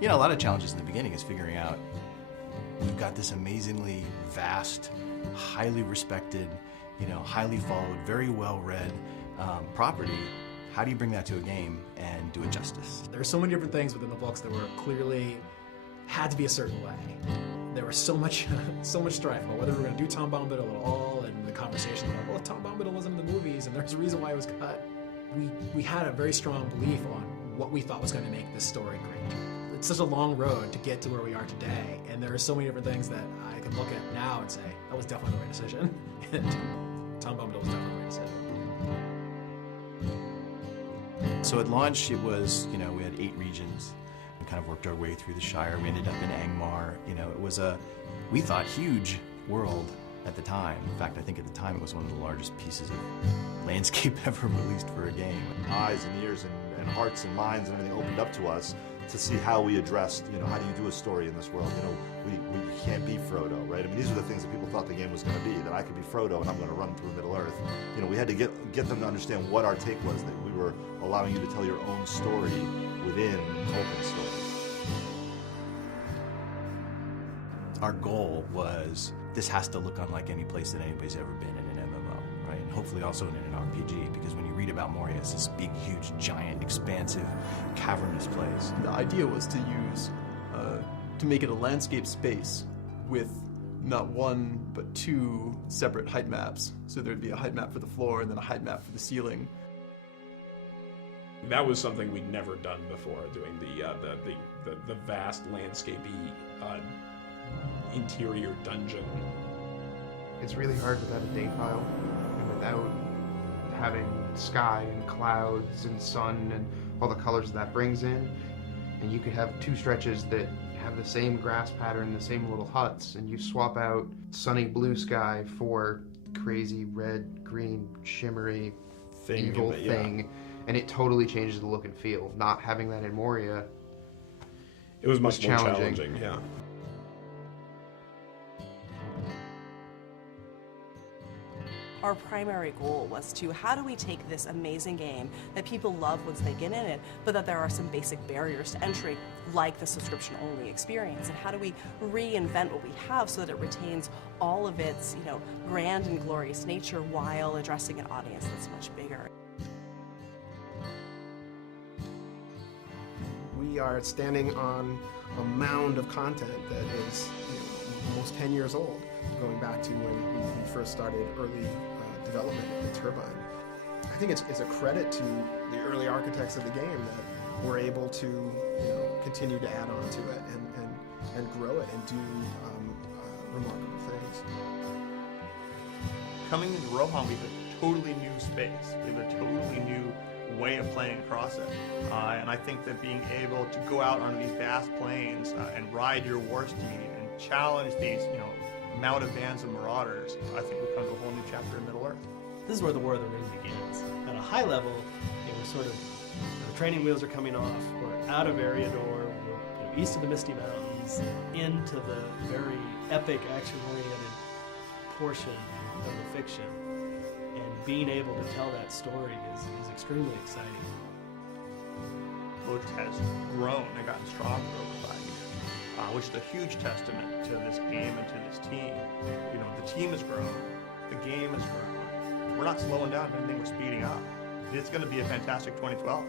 You know, a lot of challenges in the beginning is figuring out, we've got this amazingly vast, highly respected, highly followed, very well-read property. How do you bring that to a game and do it justice? There are so many different things within the books that were clearly had to be a certain way. There was so much strife about whether we were going to do Tom Bombadil at all, and the conversation about, well, Tom Bombadil wasn't in the movies, and there's a reason why it was cut. We had a very strong belief on what we thought was going to make this story great. It's such a long road to get to where we are today, and there are so many different things that I can look at now and say, that was definitely the right decision. And Tom Bombadil was definitely the right decision. So at launch, it was, we had 8 regions. We kind of worked our way through the Shire. We ended up in Angmar. It was we thought, huge world at the time. In fact, I think at the time it was one of the largest pieces of landscape ever released for a game. Eyes and ears and hearts and minds and everything opened up to us to see how we addressed, how do you do a story in this world? We can't be Frodo, right? I mean, these are the things that people thought the game was going to be, that I could be Frodo and I'm going to run through Middle-earth. We had to get them to understand what our take was, that we were allowing you to tell your own story within Tolkien's story. Our goal was, this has to look unlike any place that anybody's ever been in an MMO, right? And hopefully also in an RPG, because when you read about Moria, it's this big, huge, giant, expansive, cavernous place. The idea was to use, to make it a landscape space with not one, but 2 separate height maps. So there'd be a height map for the floor and then a height map for the ceiling. That was something we'd never done before, doing the vast landscapey interior dungeon. It's really hard without a date file and without having sky and clouds and sun and all the colors that brings in. And you could have 2 stretches that have the same grass pattern, the same little huts, and you swap out sunny blue sky for crazy red, green, shimmery, evil thing, and it totally changes the look and feel. Not having that in Moria, it was much more challenging. challenging, yeah. Our primary goal was to, how do we take this amazing game that people love once they get in it, but that there are some basic barriers to entry, like the subscription-only experience, and how do we reinvent what we have so that it retains all of its, grand and glorious nature while addressing an audience that's much bigger. We are standing on a mound of content that is almost 10 years old, going back to when we first started early development of the Turbine. I think it's a credit to the early architects of the game that we're able to continue to add on to it and grow it and do remarkable things. Coming into Rohan, we have a totally new space. We have a totally new way of playing across it. And I think that being able to go out onto these vast plains and ride your war steed and challenge these, mounted bands of marauders, I think we come to a whole new chapter in Middle-earth. This is where the War of the Ring begins. At a high level, we're sort of, the training wheels are coming off, we're out of Eriador, we're east of the Misty Mountains, into the very epic, action-oriented portion of the fiction. And being able to tell that story is extremely exciting. Both has grown and gotten stronger over 5 years, which is a huge testament to this game and to this team. The team has grown, the game has grown. We're not slowing down, if anything, we're speeding up. It's going to be a fantastic 2012.